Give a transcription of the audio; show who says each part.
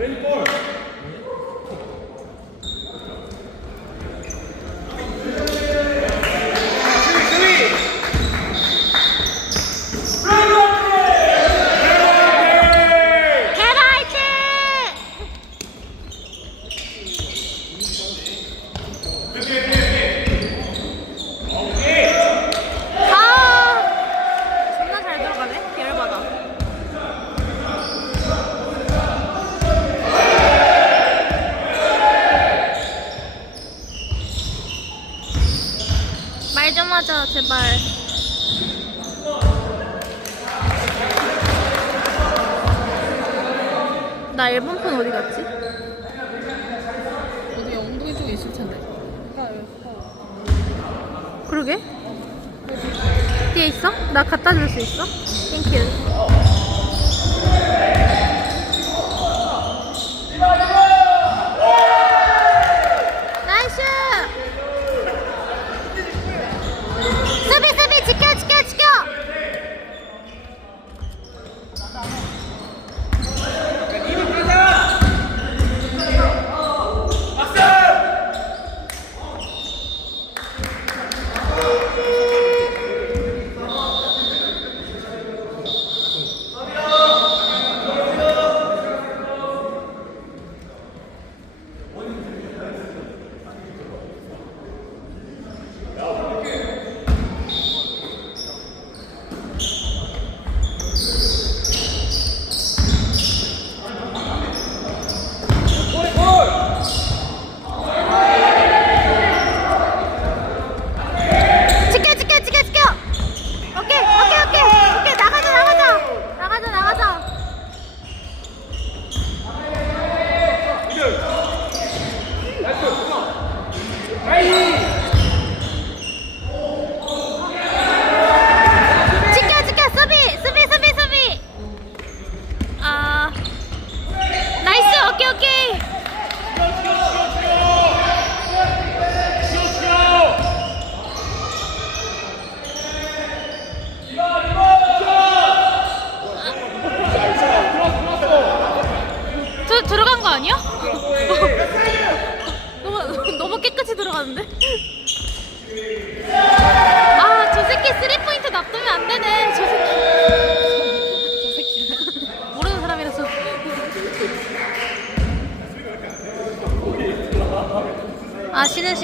Speaker 1: Vem, porra! 제발. 나 일본 편 어디 갔지?
Speaker 2: 어디 엉덩이 쪽에 있을 텐데.
Speaker 1: 그러게. 뒤에 있어? 나 갖다 줄 수 있어? 땡큐. 아니야? 너무 너무 깨끗이 들어갔는데? 아, 저 새끼 3포인트 놔두면 안 되네. 저 새끼. 저 새끼. 모르는 사람이라서. 아, 쉬는 시